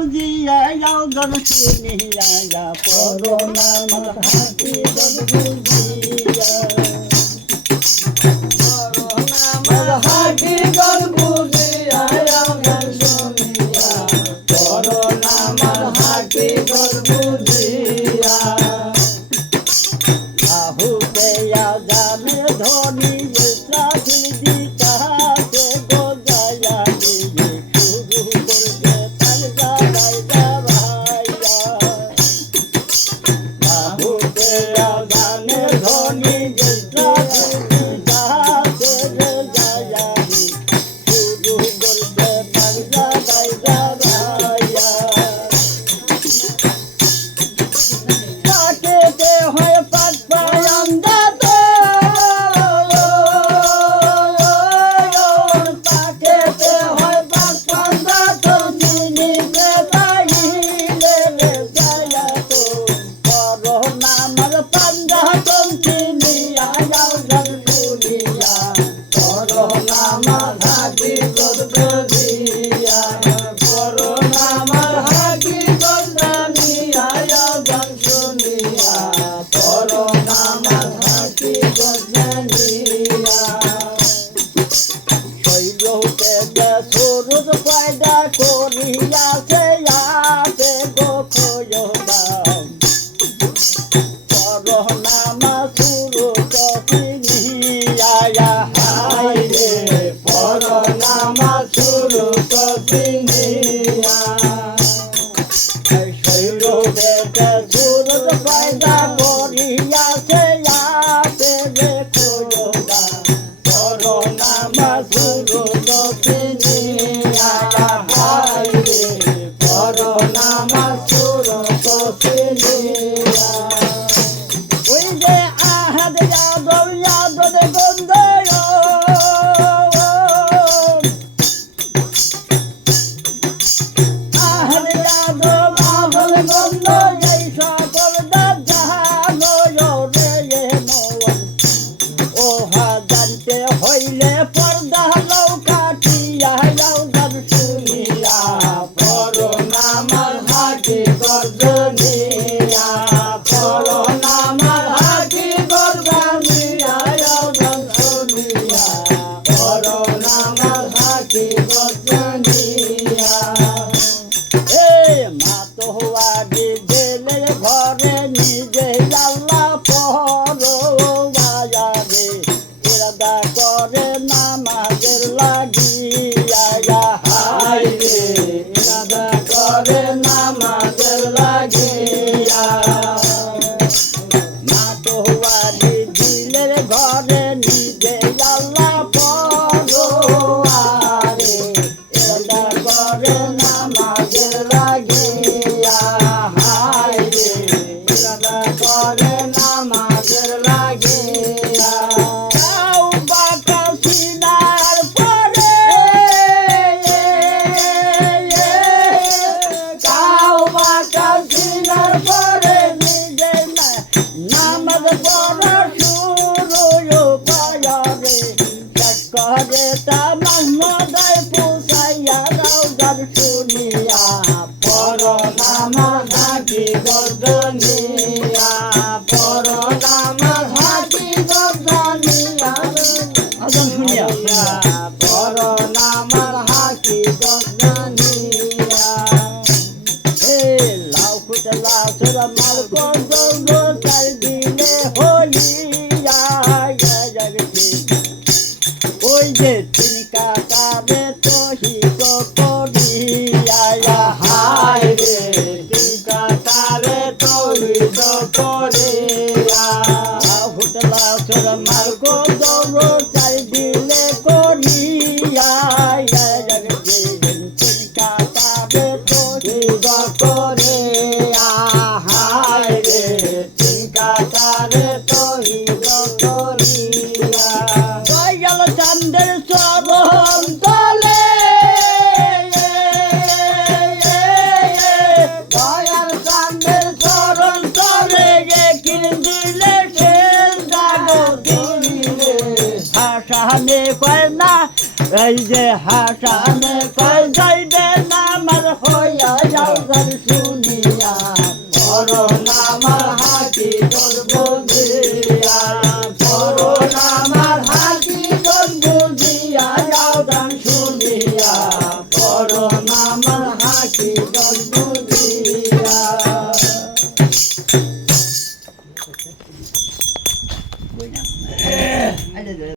বুঝিয়া যাও জন শুনিয়া যা করোনা হাতি বুঝিয়া করোনা হাতি বুঝিয়া যাও জন শুনিয়া করোনা হাতি বুঝিয়া আহুতে জানে ধনী সাথী দিতা সে গোজায়া দিদি শুরু করবে তালগা বাইগা ভাইয়া আহুতে জানে ধনী সাথী দিতা সে গোজায়া দিদি শুরু করবে তালগা বাইগা ভাইয়া পাটেতে হয় পাট পায়াম দাতে পাটেতে হয় পাট পায়াম দাতে চিনিতে পাইলে রে যায়া তো করোনা মার পান্ডা তুম চিনিয়া যাও জন শুনিয়া করোনা মার হাতি গদিয়া করোনা মার হাতি গদিয়া যাও জন শুনিয়া করোনা মার হাতি গদিয়া শৈলতে সুরুজ পয়দা করিয়া সে আসে গো খোয়দাম করোনা মা সুরুজ চিনিয়া হায় রে করোনা মা সুরুজ চিনিয়া শৈলতে সুরুজ পয়দা করিয়া সে আসে রে খোয়দাম করোনা মা সুরুজ চিনিয়া হায় রে করোনা মা সুরুজ চিনিয়া ওই যে আহাদ যাদব যাদব গন্ধ আহাদ যাদব আহল গন্ধ এই সকল জাহানো রে মন ওহা জানতে হইলে পর্দা লৌকাটিয়া যাও জন শুনিয়া করোনা মার হাতি গর্জনিয়া করোনা মার হাতি গর্জনিয়া যাও জন শুনিয়া করোনা মার হাতি গর্জনিয়া এ মা তো হওয়া গেলে ঘরে নিজে আল্লাহ পড়ো বাজারে ইরাদা করে নামাজের লাগিয়া হায় রে ইরাদা করে নামাজের লাগিয়া মা তো হওয়া দিলের ঘরে নিজে আল্লাহ পড়ো আরে ইরাদা করে নামাজের লাগিয়া হায় রে ইরাদা করে নামাজের লাগিয়া কাউ বাঁকা সিনার পরে কাউ বাঁকা সিনার পরে নিজে নামাজ পড়া শুরু পায়ারে করে তা মোহাম্মদায় পুষাইয়া যাও জন শুনিয়া করোনা মার হাতি গর্জনিয়া করোনা মার হাতি গর্জনিয়া জন শুনিয়া করোনা মার হাতি গর্জনিয়া এ লাউ ফুটে লাউ সেরা মাল গর্জন চাল দিলে হলিয়া ওই যে চিনিকা কাবে তহিত করিয়া হায় রে চিনিকা কাবে তহিত করিয়া হুটলা সর মার গো দৌড় চাই দিলে করিয়া চিনিকা কাবে তহিত করিয়া হায় রে চিনিকা কাবে তহিত করিয়া দয়াল চান্দের চরণ তলে দয়াল চান্দের চরণ তলে কিন দিলে সে জাগো দিলে হাসানে কয় না এই যে হাসানে কয় যাইবে না আমার হইয়া যাও আমার শুনিয়া করোনা আমার হাতি তোর বধিয়া